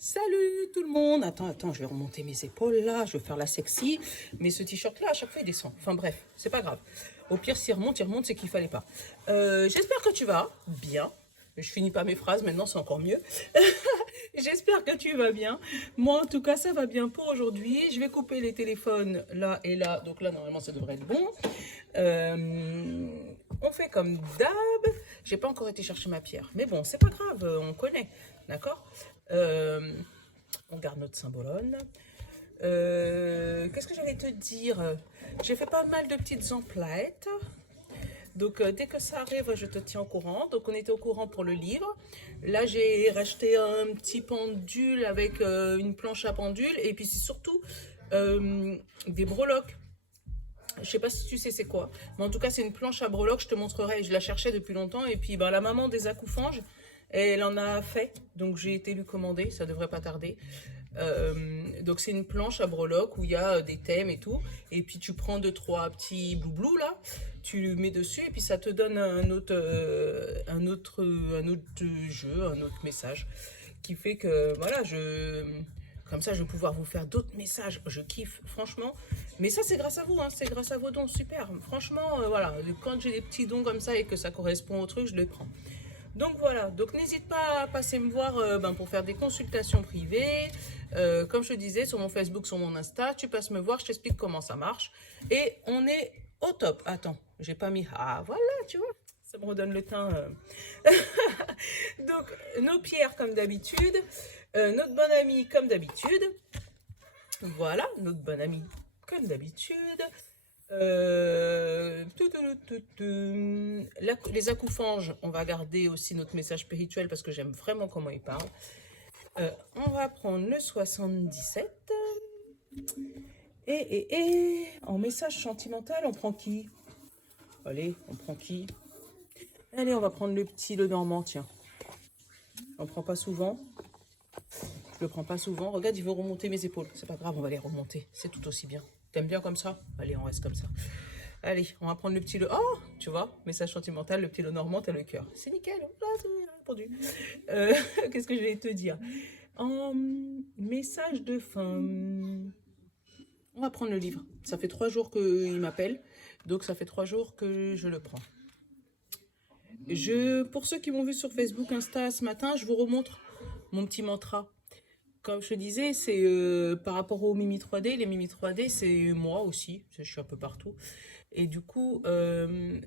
Salut tout le monde. Attends, je vais remonter mes épaules là, je vais faire la sexy. Mais ce t-shirt là, à chaque fois il descend. Enfin bref, c'est pas grave. Au pire, s'il remonte, c'est qu'il fallait pas. J'espère que tu vas bien. Je finis pas mes phrases, maintenant c'est encore mieux. J'espère que tu vas bien. Moi en tout cas, ça va bien pour aujourd'hui. Je vais couper les téléphones là et là. Donc là, normalement, ça devrait être bon. On fait comme d'hab. J'ai pas encore été chercher ma pierre. Mais bon, c'est pas grave, on connaît. D'accord. Euh, on garde notre symbolone. Qu'est-ce que j'allais te dire? J'ai fait pas mal de petites emplettes. Donc dès que ça arrive, je te tiens au courant. Donc on était au courant pour le livre. Là, j'ai racheté un petit pendule avec une planche à pendule. Et puis c'est surtout des breloques. Je sais pas si tu sais c'est quoi. Mais en tout cas, c'est une planche à breloques. Je te montrerai. Je la cherchais depuis longtemps. Et puis la maman des accoufanges, elle en a fait. Donc j'ai été lui commander. Ça devrait pas tarder. Donc c'est une planche à breloques où il y a des thèmes et tout. Et puis tu prends deux, trois petits bloublous là, tu le mets dessus et puis ça te donne un autre jeu, un autre message qui fait que voilà, comme ça je vais pouvoir vous faire d'autres messages. Je kiffe, franchement. Mais ça c'est grâce à vous, hein, c'est grâce à vos dons, super. Franchement, voilà, quand j'ai des petits dons comme ça et que ça correspond au truc, je les prends. Donc voilà, donc n'hésite pas à passer me voir pour faire des consultations privées. Comme je te disais, sur mon Facebook, sur mon Insta, tu passes me voir, je t'explique comment ça marche. Et on est au top. Attends, j'ai pas mis... Ah voilà, tu vois, ça me redonne le teint. Donc, nos pierres comme d'habitude, notre bonne amie comme d'habitude. Voilà, notre bonne amie comme d'habitude. Les accoufanges, on va garder aussi notre message spirituel parce que j'aime vraiment comment il parle. On va prendre le 77. Et en message sentimental, on prend qui? Allez, on prend qui? Allez, on va prendre le petit Lenormand, tiens. On prend pas souvent. Je le prends pas souvent. Regarde, il veut remonter mes épaules. C'est pas grave, on va les remonter. C'est tout aussi bien. T'aimes bien comme ça? Allez, on reste comme ça. Allez, on va prendre le petit... Oh, tu vois, message sentimental, le petit Lenormand, t'as le cœur. C'est nickel. Là, c'est répondu. Qu'est-ce que je vais te dire? En message de fin... On va prendre le livre. Ça fait 3 jours qu'il m'appelle. Donc, ça fait 3 jours que je le prends. Pour ceux qui m'ont vu sur Facebook, Insta ce matin, je vous remontre mon petit mantra. Comme je te disais, c'est par rapport aux Mimi 3D. Les Mimi 3D, c'est moi aussi. Je suis un peu partout. Et du coup,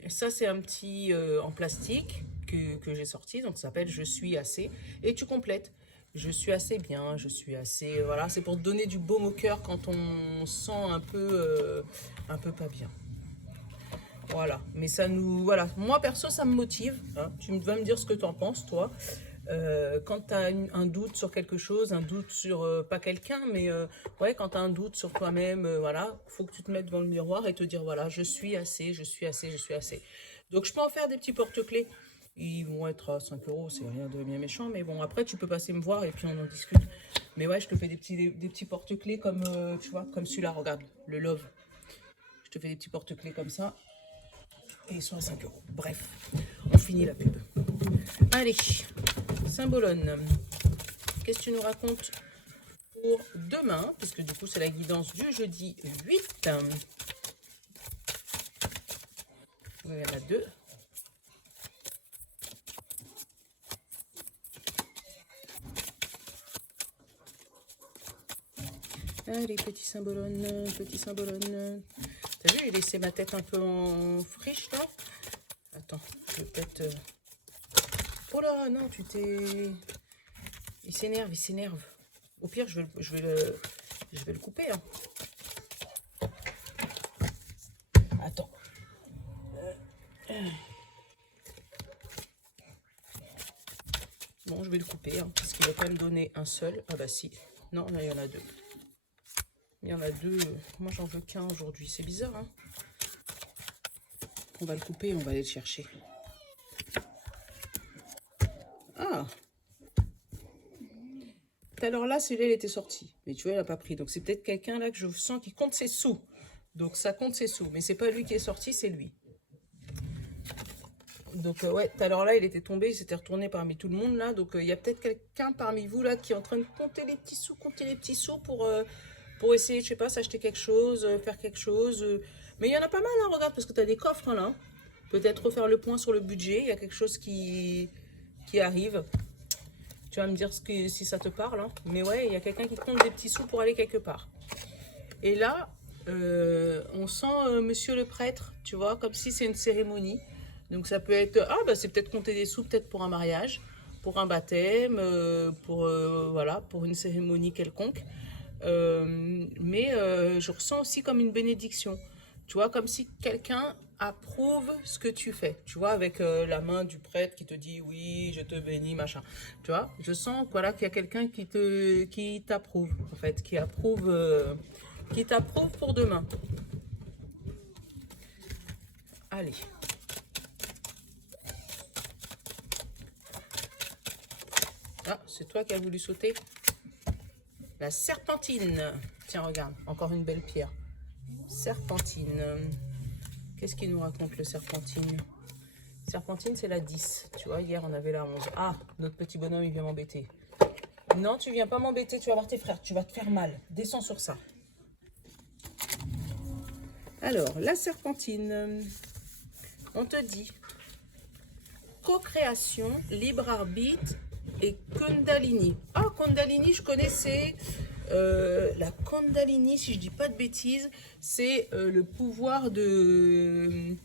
ça, c'est un petit en plastique que j'ai sorti. Donc, ça s'appelle Je suis assez. Et tu complètes. Je suis assez bien, je suis assez... Voilà, c'est pour te donner du baume au cœur quand on sent un peu pas bien. Voilà, mais ça nous... Voilà, moi, perso, ça me motive. Hein. Tu vas me dire ce que tu en penses, toi. Quand tu as un doute sur quelque chose, un doute sur pas quelqu'un, mais ouais, quand tu as un doute sur toi-même, voilà, faut que tu te mettes devant le miroir et te dire voilà, je suis assez, je suis assez, je suis assez. Donc je peux en faire des petits porte-clés. Ils vont être à 5 euros, c'est rien de bien méchant, mais bon, après tu peux passer me voir et puis on en discute. Mais ouais, je te fais des petits porte-clés comme, tu vois, comme celui-là, regarde, le Love. Je te fais des petits porte-clés comme ça et ils sont à 5 euros. Bref, on finit la pub. Allez, Symbolone, qu'est-ce que tu nous racontes pour demain? Puisque du coup, c'est la guidance du jeudi 8. Il y en a 2. Allez, petit Symbolone, petit Symbolone. T'as vu, j'ai laissé ma tête un peu en friche, là. Attends, je vais peut-être... Oh là, non, tu t'es... Il s'énerve, il s'énerve. Au pire, je vais le couper. Hein. Attends. Bon, je vais le couper, hein, parce qu'il va pas me donner un seul. Ah bah si. Non, là, il y en a 2. Il y en a 2. Moi, j'en veux qu'un aujourd'hui. C'est bizarre, hein. On va le couper et on va aller le chercher. Ah! Tout à l'heure là, celui-là, il était sorti. Mais tu vois, il n'a pas pris. Donc, c'est peut-être quelqu'un là que je sens qui compte ses sous. Donc, ça compte ses sous. Mais c'est pas lui qui est sorti, c'est lui. Donc, ouais, tout à l'heure là, il était tombé, il s'était retourné parmi tout le monde là. Donc, il y a peut-être quelqu'un parmi vous là qui est en train de compter les petits sous pour essayer, je sais pas, s'acheter quelque chose, faire quelque chose. Mais il y en a pas mal, hein, regarde, parce que tu as des coffres hein, là. Peut-être refaire le point sur le budget, il y a quelque chose qui arrive. Tu vas me dire si ça te parle, hein. Mais ouais, il y a quelqu'un qui compte des petits sous pour aller quelque part. Et là, on sent monsieur le prêtre, tu vois, comme si c'est une cérémonie. Donc ça peut être, ah bah c'est peut-être compter des sous, peut-être pour un mariage, pour un baptême, voilà, pour une cérémonie quelconque. Mais je ressens aussi comme une bénédiction. Tu vois, comme si quelqu'un approuve ce que tu fais. Tu vois, avec la main du prêtre qui te dit oui, je te bénis, machin. Tu vois, je sens voilà, qu'il y a quelqu'un qui t'approuve, en fait, qui t'approuve pour demain. Allez. Ah, c'est toi qui as voulu sauter. La serpentine. Tiens, regarde, encore une belle pierre. Serpentine. Qu'est-ce qu'il nous raconte le serpentine? Serpentine, c'est la 10. Tu vois, hier, on avait la 11. Ah, notre petit bonhomme, il vient m'embêter. Non, tu viens pas m'embêter, tu vas voir tes frères. Tu vas te faire mal. Descends sur ça. Alors, la serpentine. On te dit co-création, libre arbitre et Kundalini. Ah, Kundalini, je connaissais. La Kundalini, si je dis pas de bêtises, c'est le pouvoir des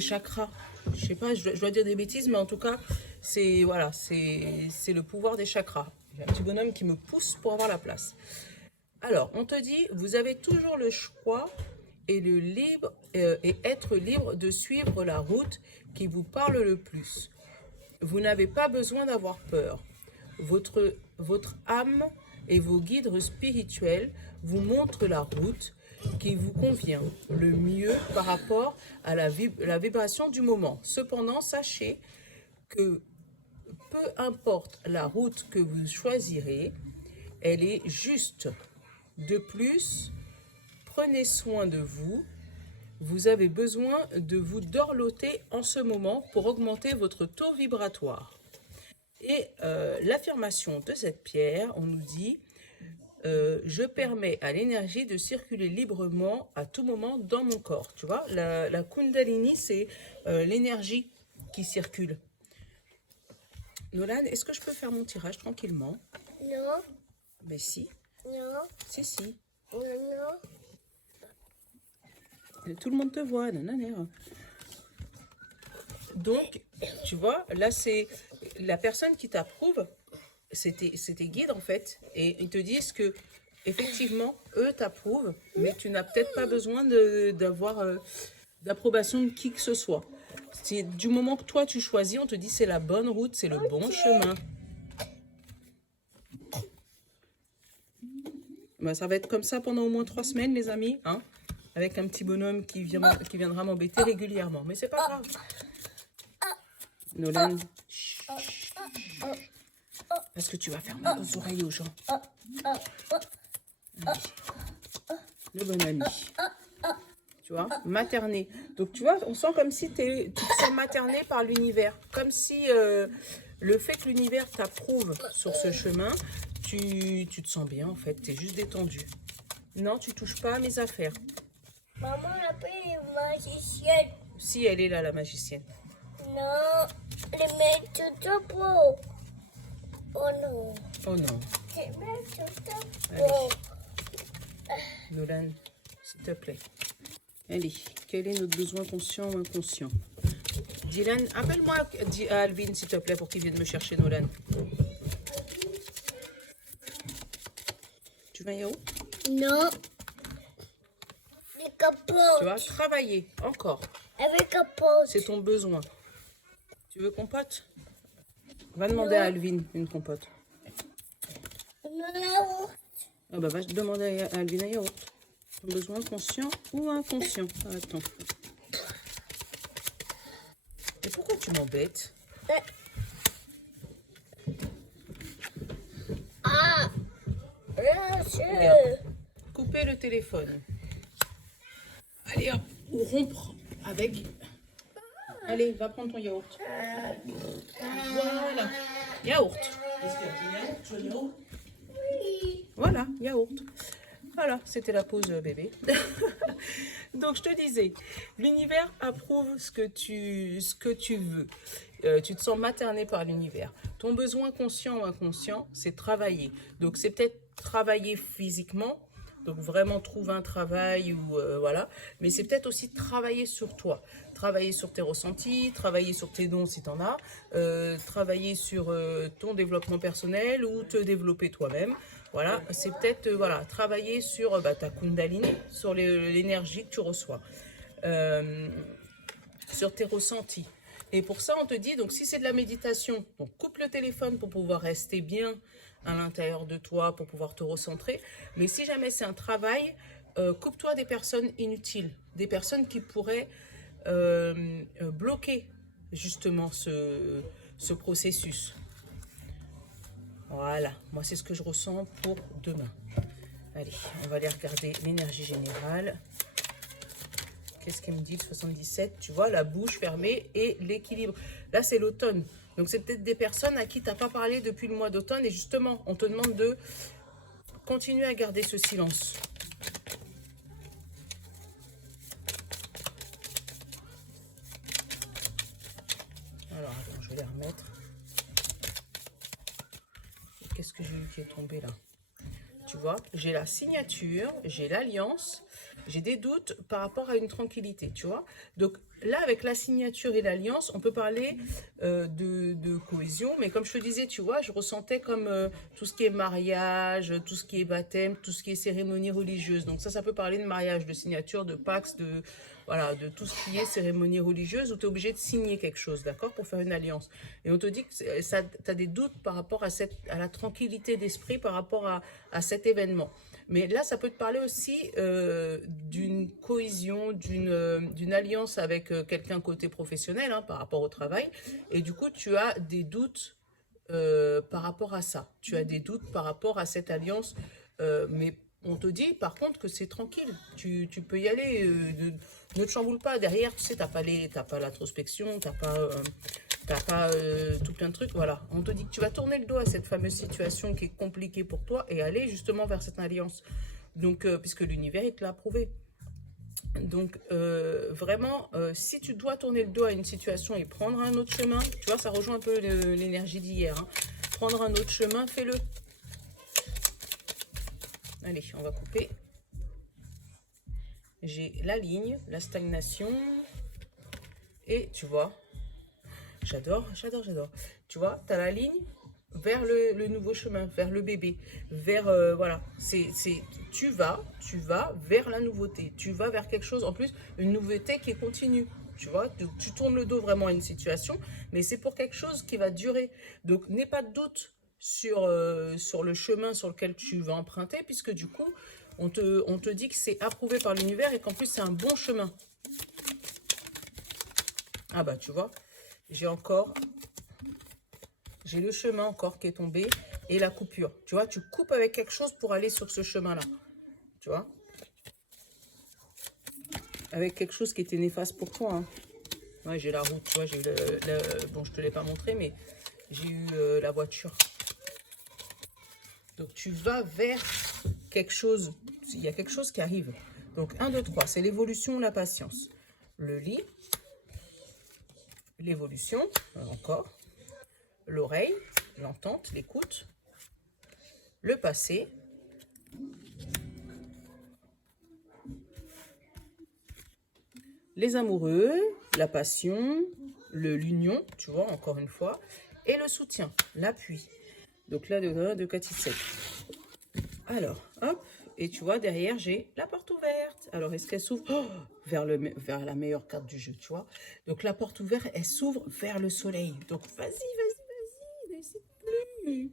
chakras. Je sais pas, je dois dire des bêtises, mais en tout cas, c'est voilà, c'est le pouvoir des chakras. J'ai un petit bonhomme qui me pousse pour avoir la place. Alors, on te dit, vous avez toujours le choix et être libre de suivre la route qui vous parle le plus. Vous n'avez pas besoin d'avoir peur. Votre âme et vos guides spirituels vous montrent la route qui vous convient le mieux par rapport à la vibration du moment. Cependant, sachez que peu importe la route que vous choisirez, elle est juste. De plus, prenez soin de vous. Vous avez besoin de vous dorloter en ce moment pour augmenter votre taux vibratoire. Et l'affirmation de cette pierre, on nous dit je permets à l'énergie de circuler librement à tout moment dans mon corps. Tu vois, la Kundalini, c'est l'énergie qui circule. Nolan, est-ce que je peux faire mon tirage tranquillement? Non. Ben si. Non. Si. Non. Tout le monde te voit, nanana. Donc, tu vois, là, c'est la personne qui t'approuve, c'est tes guides, en fait. Et ils te disent que, effectivement, eux t'approuvent, mais tu n'as peut-être pas besoin d'avoir d'approbation de qui que ce soit. C'est du moment que toi, tu choisis, on te dit c'est la bonne route, c'est le bon chemin. Ben, ça va être comme ça pendant au moins 3 semaines, les amis, hein, avec un petit bonhomme qui viendra m'embêter régulièrement. Mais c'est pas grave. Nolan, parce que tu vas faire mal aux oreilles aux gens. Allez. Le bon ami. Tu vois, materné. Donc, tu vois, on sent comme si tu te sens materné par l'univers. Comme si le fait que l'univers t'approuve sur ce chemin, tu te sens bien, en fait. Tu es juste détendu. Non, tu touches pas à mes affaires. Maman l'appelle magicienne. Si, elle est là, la magicienne. Non, les mettre tout au pot. Oh non. Oh non. Les mettre tout au Allez. pot. Nolan, s'il te plaît. Allez, quel est notre besoin conscient ou inconscient? Dylan, appelle-moi Alvin, s'il te plaît, pour qu'il vienne me chercher Nolan. Tu veux un yaourt? Non. Les capotes. Tu vas travailler, encore. Avec capote. C'est ton besoin. Tu veux compote? Va demander à Alvin une compote. Non. Ah bah va demander à Alvin un yaourt. Ton besoin conscient ou inconscient? Ah, attends. Et pourquoi tu m'embêtes? Ah. Bien sûr. Regarde. Couper le téléphone. Allez hop, ou rompre avec Allez, va prendre ton yaourt. Voilà. Yaourt. Voilà, yaourt. Voilà, c'était la pause bébé. Donc, je te disais, l'univers approuve ce que tu veux. Tu te sens materné par l'univers. Ton besoin conscient ou inconscient, c'est travailler. Donc, c'est peut-être travailler physiquement. Donc, vraiment trouver un travail ou voilà. Mais c'est peut-être aussi travailler sur toi. Travailler sur tes ressentis, travailler sur tes dons si tu en as. Travailler sur ton développement personnel ou te développer toi-même. Voilà, c'est peut-être voilà, travailler sur ta Kundalini, sur l'énergie que tu reçois, sur tes ressentis. Et pour ça, on te dit, donc si c'est de la méditation, donc coupe le téléphone pour pouvoir rester bien à l'intérieur de toi, pour pouvoir te recentrer. Mais si jamais c'est un travail, coupe-toi des personnes inutiles, des personnes qui pourraient bloquer justement ce processus. Voilà, moi c'est ce que je ressens pour demain. Allez, on va aller regarder l'énergie générale. Qu'est-ce qu'il me dit le 77? Tu vois, la bouche fermée et l'équilibre. Là, c'est l'automne. Donc, c'est peut-être des personnes à qui tu n'as pas parlé depuis le mois d'automne. Et justement, on te demande de continuer à garder ce silence. Alors, attends, je vais les remettre. Qu'est-ce que j'ai eu qui est tombé là? Tu vois, j'ai la signature, j'ai l'alliance, j'ai des doutes par rapport à une tranquillité, tu vois. Donc là, avec la signature et l'alliance, on peut parler de cohésion, mais comme je te disais, tu vois, je ressentais comme tout ce qui est mariage, tout ce qui est baptême, tout ce qui est cérémonie religieuse. Donc ça peut parler de mariage, de signature, de pax, voilà, de tout ce qui est cérémonie religieuse où tu es obligé de signer quelque chose, d'accord, pour faire une alliance. Et on te dit que tu as des doutes par rapport à la tranquillité d'esprit par rapport à cet événement. Mais là, ça peut te parler aussi d'une cohésion, d'une alliance avec quelqu'un côté professionnel par rapport au travail. Et du coup, tu as des doutes par rapport à ça. Tu as des doutes par rapport à cette alliance. Mais on te dit, par contre, que c'est tranquille. Tu peux y aller. Ne te chamboule pas. Derrière, tu sais, tu n'as pas l'introspection, tu n'as pas tout plein de trucs. Voilà, on te dit que tu vas tourner le dos à cette fameuse situation qui est compliquée pour toi et aller justement vers cette alliance. Donc, puisque l'univers est là prouvé. Donc, vraiment, si tu dois tourner le dos à une situation et prendre un autre chemin, tu vois, ça rejoint un peu l'énergie d'hier. Prendre un autre chemin, fais-le. Allez, on va couper. J'ai la ligne, la stagnation. Et tu vois, j'adore. Tu vois, tu as la ligne vers le nouveau chemin, vers le bébé, vers, voilà, tu vas vers la nouveauté, tu vas vers quelque chose, en plus, une nouveauté qui est continue, tu vois, tu tournes le dos vraiment à une situation, mais c'est pour quelque chose qui va durer, donc n'aie pas de doute sur le chemin sur lequel tu vas emprunter, puisque du coup, on te dit que c'est approuvé par l'univers et qu'en plus, c'est un bon chemin. Ah bah, tu vois, j'ai le chemin encore qui est tombé et la coupure. Tu vois, tu coupes avec quelque chose pour aller sur ce chemin-là. Tu vois, avec quelque chose qui était néfaste pour toi. Ouais, j'ai la route, tu vois, j'ai eu bon, je te l'ai pas montré, mais j'ai eu la voiture. Donc, tu vas vers quelque chose. Il y a quelque chose qui arrive. Donc, 1, 2, 3, c'est l'évolution, la patience. Le lit, l'évolution, encore. L'oreille, l'entente, l'écoute. Le passé. Les amoureux, la passion, l'union, tu vois, encore une fois, et le soutien, l'appui. Donc là, de 4, 6, 7. Alors, hop, et tu vois, derrière, j'ai la porte ouverte. Alors, est-ce qu'elle s'ouvre vers la meilleure carte du jeu, tu vois? Donc, la porte ouverte, elle s'ouvre vers le soleil. Donc, vas-y, n'hésite plus.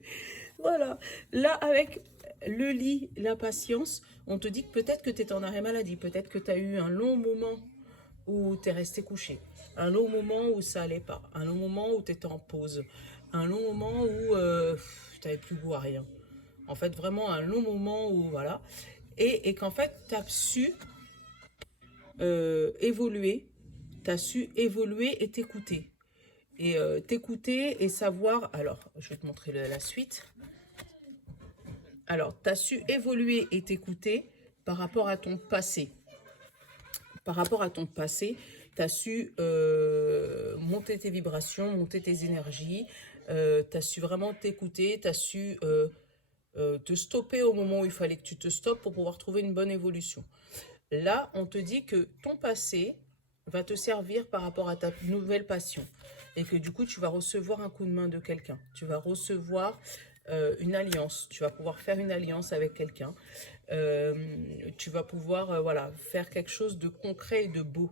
Voilà, là, avec le lit, la patience, on te dit que peut-être que tu es en arrêt maladie, peut-être que tu as eu un long moment où tu es resté couché, un long moment où ça allait pas, un long moment où tu étais en pause, un long moment où tu n'avais plus goût à rien. En fait, vraiment un long moment où, voilà, et qu'en fait, tu as su évoluer, tu as su évoluer et t'écouter. Et t'écouter et savoir... Alors, je vais te montrer la suite. Alors, tu as su évoluer et t'écouter par rapport à ton passé. Par rapport à ton passé, tu as su monter tes vibrations, monter tes énergies. Tu as su vraiment t'écouter, tu as su te stopper au moment où il fallait que tu te stoppes pour pouvoir trouver une bonne évolution. Là, on te dit que ton passé va te servir par rapport à ta nouvelle passion. Et que du coup, tu vas recevoir un coup de main de quelqu'un. Tu vas recevoir une alliance. Tu vas pouvoir faire une alliance avec quelqu'un. Tu vas pouvoir voilà, faire quelque chose de concret et de beau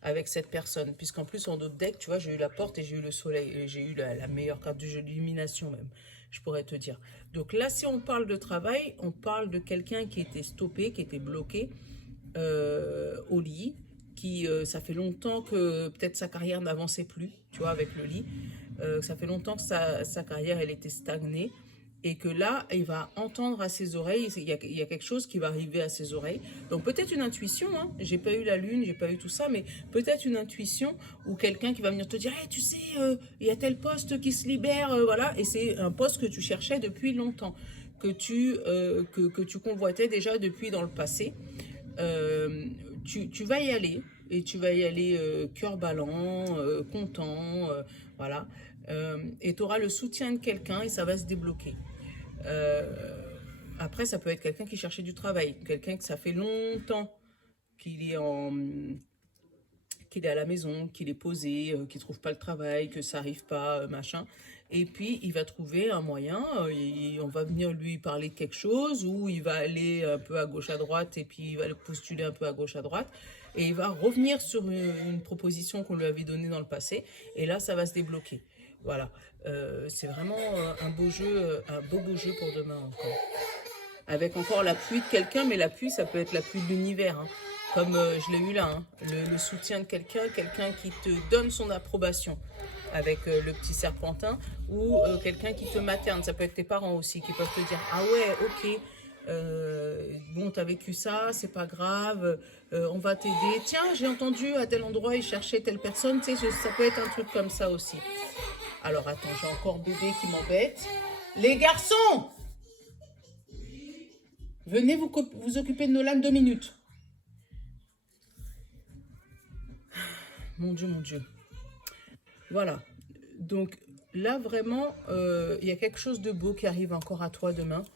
avec cette personne. Puisqu'en plus, en d'autres decks, tu vois, j'ai eu la porte et j'ai eu le soleil. Et j'ai eu la meilleure carte du jeu d'illumination même, je pourrais te dire. Donc là, si on parle de travail, on parle de quelqu'un qui était stoppé, qui était bloqué au lit, qui ça fait longtemps que peut-être sa carrière n'avançait plus, tu vois, avec le lit. Ça fait longtemps que sa carrière, elle était stagnée. Et que là, il va entendre à ses oreilles, il y a quelque chose qui va arriver à ses oreilles. Donc peut-être une intuition, hein. J'ai pas eu la lune, j'ai pas eu tout ça, mais peut-être une intuition ou quelqu'un qui va venir te dire, hey, tu sais, il y a tel poste qui se libère, voilà. Et c'est un poste que tu cherchais depuis longtemps, que tu convoitais déjà depuis dans le passé. Tu vas y aller, et tu vas y aller cœur ballant, content, voilà. Et tu auras le soutien de quelqu'un et ça va se débloquer. Après, ça peut être quelqu'un qui cherchait du travail, quelqu'un que ça fait longtemps qu'il est qu'il est à la maison, qu'il est posé, qu'il trouve pas le travail, que ça arrive pas, machin. Et puis, il va trouver un moyen, on va venir lui parler de quelque chose, ou il va aller un peu à gauche, à droite, et puis il va le postuler un peu à gauche, à droite, et il va revenir sur une proposition qu'on lui avait donnée dans le passé, et là, ça va se débloquer. Voilà. C'est vraiment un beau jeu, un beau jeu pour demain encore. Avec encore l'appui de quelqu'un, mais l'appui, ça peut être l'appui de l'univers, hein. Comme je l'ai eu là, hein. Le soutien de quelqu'un, quelqu'un qui te donne son approbation avec le petit serpentin, ou quelqu'un qui te materne. Ça peut être tes parents aussi qui peuvent te dire, ah ouais, ok, bon, t'as vécu ça, c'est pas grave, on va t'aider. Tiens, j'ai entendu à tel endroit, il cherchait telle personne, tu sais, ça peut être un truc comme ça aussi. Alors attends, j'ai encore bébé qui m'embête. Les garçons, venez vous occuper de nos lames 2 minutes. Mon Dieu, mon Dieu. Voilà. Donc là, vraiment, il y a quelque chose de beau qui arrive encore à toi demain.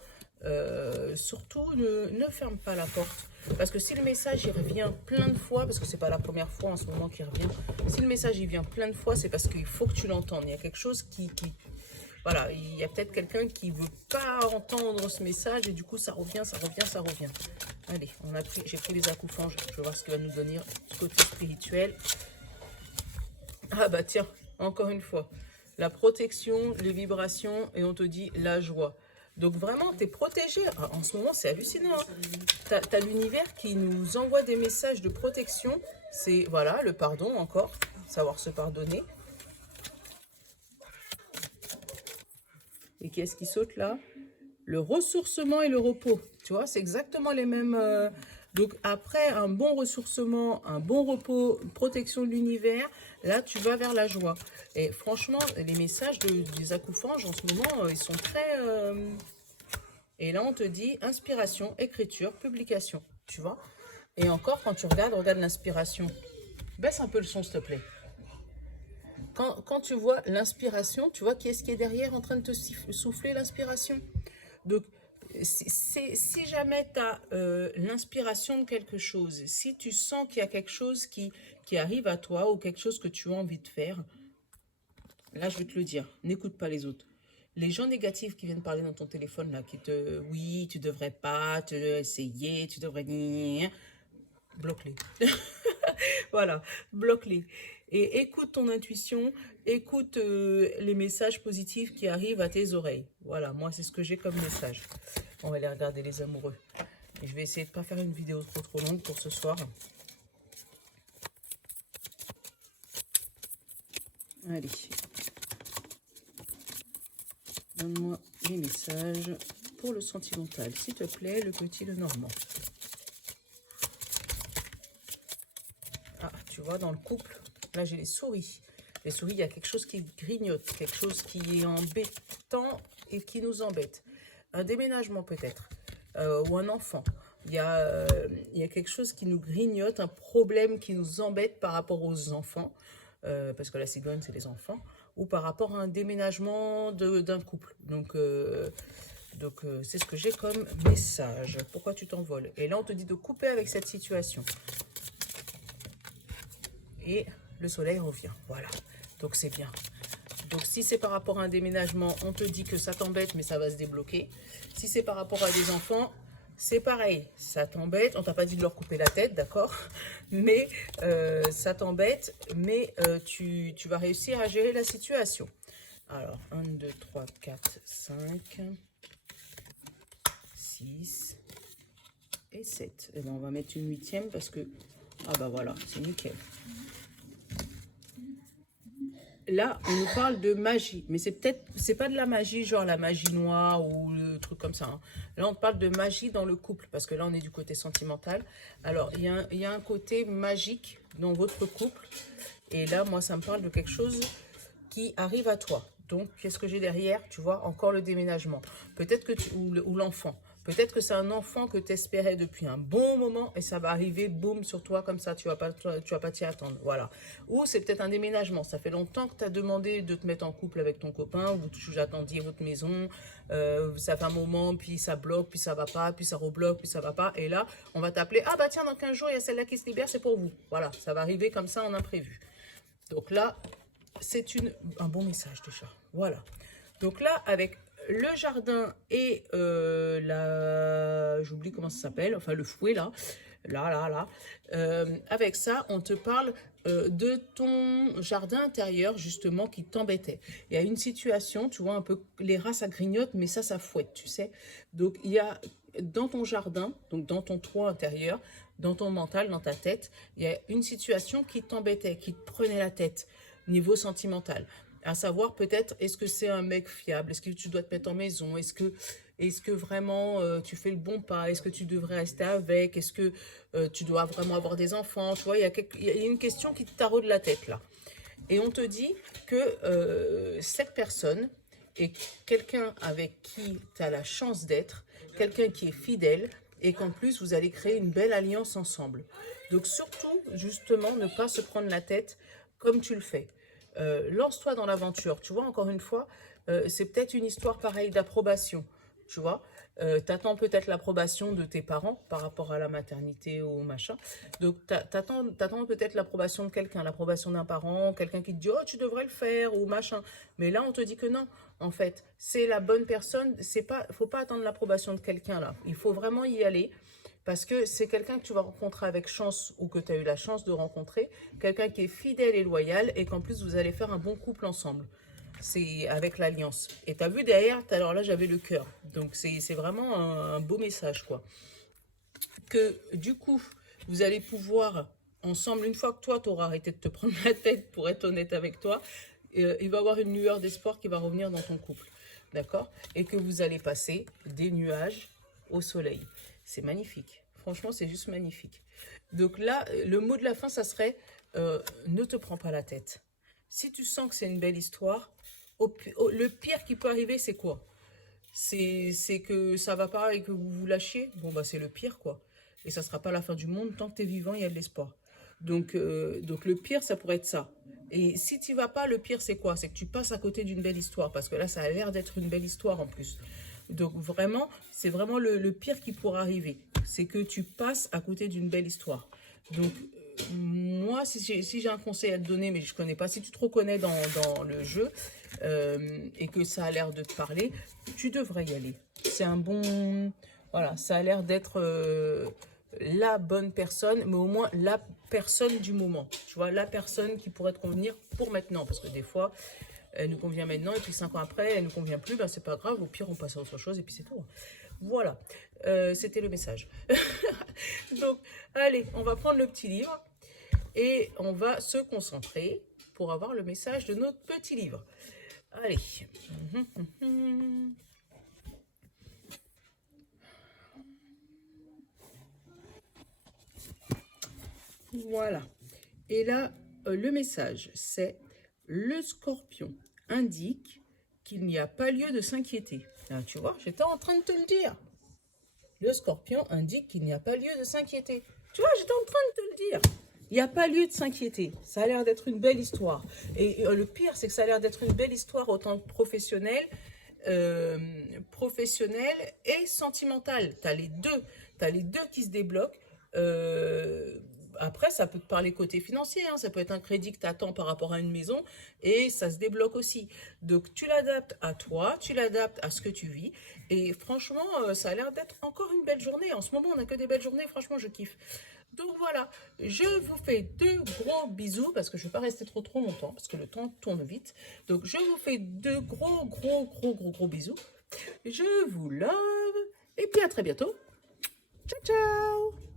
Surtout, ne ferme pas la porte. Parce que si le message il revient plein de fois, parce que c'est pas la première fois en ce moment qu'il revient, si le message il vient plein de fois, c'est parce qu'il faut que tu l'entendes. Il y a quelque chose voilà, il y a peut-être quelqu'un qui veut pas entendre ce message et du coup ça revient, ça revient, ça revient. Allez, j'ai pris les accoufanges, je vais voir ce qu'il va nous donner ce côté spirituel. Ah bah tiens, encore une fois, la protection, les vibrations et on te dit la joie. Donc vraiment, tu es protégé. En ce moment, c'est hallucinant. Hein. Tu as l'univers qui nous envoie des messages de protection. C'est, voilà, le pardon encore, savoir se pardonner. Et qu'est-ce qui saute là? Le ressourcement et le repos. Tu vois, c'est exactement les mêmes... Donc après un bon ressourcement, un bon repos, une protection de l'univers, là tu vas vers la joie. Et franchement, les messages des accoufanges en ce moment, ils sont très... Et là on te dit inspiration, écriture, publication, tu vois. Et encore quand tu regarde l'inspiration. Baisse un peu le son s'il te plaît. Quand tu vois l'inspiration, tu vois qui est-ce qui est derrière en train de te souffler l'inspiration. Donc, si jamais tu as l'inspiration de quelque chose, si tu sens qu'il y a quelque chose qui arrive à toi ou quelque chose que tu as envie de faire, là, je vais te le dire, n'écoute pas les autres. Les gens négatifs qui viennent parler dans ton téléphone, là, qui te... Oui, tu devrais pas, tu devrais essayer, tu devrais... Bloque-les. Voilà, bloque-les. Et écoute ton intuition, écoute les messages positifs qui arrivent à tes oreilles. Voilà, moi c'est ce que j'ai comme message. On va aller regarder les amoureux. Et je vais essayer de ne pas faire une vidéo trop longue pour ce soir. Allez. Donne-moi les messages pour le sentimental, s'il te plaît, le petit, le normand. Ah, tu vois, dans le couple, Là, j'ai les souris. Les souris, il y a quelque chose qui grignote, quelque chose qui est embêtant et qui nous embête. Un déménagement peut-être, ou un enfant. Il y a quelque chose qui nous grignote, un problème qui nous embête par rapport aux enfants, parce que la cigogne, c'est les enfants, ou par rapport à un déménagement d'un couple. Donc, c'est ce que j'ai comme message. Pourquoi tu t'envoles? Et là, on te dit de couper avec cette situation. Et le soleil revient. Voilà. Donc, c'est bien. Donc, si c'est par rapport à un déménagement, on te dit que ça t'embête, mais ça va se débloquer. Si c'est par rapport à des enfants, c'est pareil. Ça t'embête. On t'a pas dit de leur couper la tête, d'accord? Mais ça t'embête, mais tu vas réussir à gérer la situation. Alors, 1, 2, 3, 4, 5, 6 et 7. Et ben, on va mettre une huitième parce que... Ah bah voilà, c'est nickel. Là, on nous parle de magie, mais c'est pas de la magie, genre la magie noire ou le truc comme ça, hein. Là, on parle de magie dans le couple, parce que là, on est du côté sentimental. Alors, il y a un côté magique dans votre couple, et là, moi, ça me parle de quelque chose qui arrive à toi. Donc, qu'est-ce que j'ai derrière? Tu vois, encore le déménagement. Peut-être que ou l'enfant. Peut-être que c'est un enfant que tu espérais depuis un bon moment et ça va arriver, boum, sur toi comme ça, tu vas pas t'y attendre, voilà. Ou c'est peut-être un déménagement, ça fait longtemps que tu as demandé de te mettre en couple avec ton copain, vous attendiez votre maison, ça fait un moment, puis ça bloque, puis ça va pas, puis ça rebloque, puis ça va pas, et là, on va t'appeler, ah bah tiens, dans 15 jours, il y a celle-là qui se libère, c'est pour vous. Voilà, ça va arriver comme ça en imprévu. Donc là, c'est un bon message déjà, voilà. Donc là, avec le jardin et j'oublie comment ça s'appelle, enfin le fouet là. Avec ça, on te parle de ton jardin intérieur justement qui t'embêtait. Il y a une situation, tu vois, un peu, les rats ça grignote, mais ça fouette, tu sais. Donc il y a dans ton jardin, donc dans ton toit intérieur, dans ton mental, dans ta tête, il y a une situation qui t'embêtait, qui te prenait la tête, niveau sentimental. À savoir peut-être, est-ce que c'est un mec fiable? Est-ce que tu dois te mettre en maison? Est-ce que vraiment tu fais le bon pas? Est-ce que tu devrais rester avec? Est-ce que tu dois vraiment avoir des enfants? Tu vois, il y a une question qui te taraude la tête là. Et on te dit que cette personne est quelqu'un avec qui tu as la chance d'être, quelqu'un qui est fidèle et qu'en plus vous allez créer une belle alliance ensemble. Donc surtout, justement, ne pas se prendre la tête comme tu le fais. Lance-toi dans l'aventure. Tu vois, encore une fois, c'est peut-être une histoire pareille d'approbation. Tu vois, t'attends peut-être l'approbation de tes parents par rapport à la maternité ou machin. Donc, t'attends peut-être l'approbation de quelqu'un, l'approbation d'un parent, quelqu'un qui te dit, oh, tu devrais le faire ou machin. Mais là, on te dit que non. En fait, c'est la bonne personne. Faut pas attendre l'approbation de quelqu'un là. Il faut vraiment y aller. Parce que c'est quelqu'un que tu vas rencontrer avec chance ou que tu as eu la chance de rencontrer, quelqu'un qui est fidèle et loyal et qu'en plus vous allez faire un bon couple ensemble. C'est avec l'alliance. Et tu as vu derrière, alors là j'avais le cœur. Donc c'est vraiment un beau message quoi. Que du coup, vous allez pouvoir ensemble, une fois que toi tu auras arrêté de te prendre la tête pour être honnête avec toi, il va y avoir une lueur d'espoir qui va revenir dans ton couple. D'accord? Et que vous allez passer des nuages au soleil. C'est magnifique. Franchement, c'est juste magnifique. Donc là, le mot de la fin, ça serait ne te prends pas la tête. Si tu sens que c'est une belle histoire, le pire qui peut arriver, c'est quoi? C'est que ça va pas et que vous vous lâchiez. Bon, bah, c'est le pire, quoi. Et ça sera pas la fin du monde. Tant que tu es vivant, il y a de l'espoir. Donc le pire, ça pourrait être ça. Et si tu vas pas, le pire, c'est quoi? C'est que tu passes à côté d'une belle histoire. Parce que là, ça a l'air d'être une belle histoire en plus. Donc vraiment, c'est vraiment le pire qui pourrait arriver. C'est que tu passes à côté d'une belle histoire. Donc moi, si j'ai un conseil à te donner, mais je connais pas, si tu te reconnais dans le jeu et que ça a l'air de te parler, tu devrais y aller. C'est un bon... Voilà, ça a l'air d'être la bonne personne, mais au moins la personne du moment. Tu vois, la personne qui pourrait te convenir pour maintenant. Parce que des fois, elle nous convient maintenant, et puis 5 ans après, elle nous convient plus, ben c'est pas grave, au pire, on passe à autre chose, et puis c'est tout. Voilà, c'était le message. Donc, allez, on va prendre le petit livre, et on va se concentrer pour avoir le message de notre petit livre. Allez. Voilà. Et là, le message, c'est le scorpion indique qu'il n'y a pas lieu de s'inquiéter. Tu vois, j'étais en train de te le dire. Le scorpion indique qu'il n'y a pas lieu de s'inquiéter. Tu vois, j'étais en train de te le dire. Il n'y a pas lieu de s'inquiéter. Ça a l'air d'être une belle histoire. Et le pire, c'est que ça a l'air d'être une belle histoire autant professionnelle, et sentimentale. Tu as les deux. Tu as les deux qui se débloquent. Après, ça peut te parler côté financier, hein. Ça peut être un crédit que tu attends par rapport à une maison et ça se débloque aussi. Donc, tu l'adaptes à toi, tu l'adaptes à ce que tu vis. Et franchement, ça a l'air d'être encore une belle journée. En ce moment, on n'a que des belles journées. Franchement, je kiffe. Donc voilà, je vous fais de gros bisous parce que je ne vais pas rester trop longtemps parce que le temps tourne vite. Donc, je vous fais de gros bisous. Je vous love et puis à très bientôt. Ciao, ciao!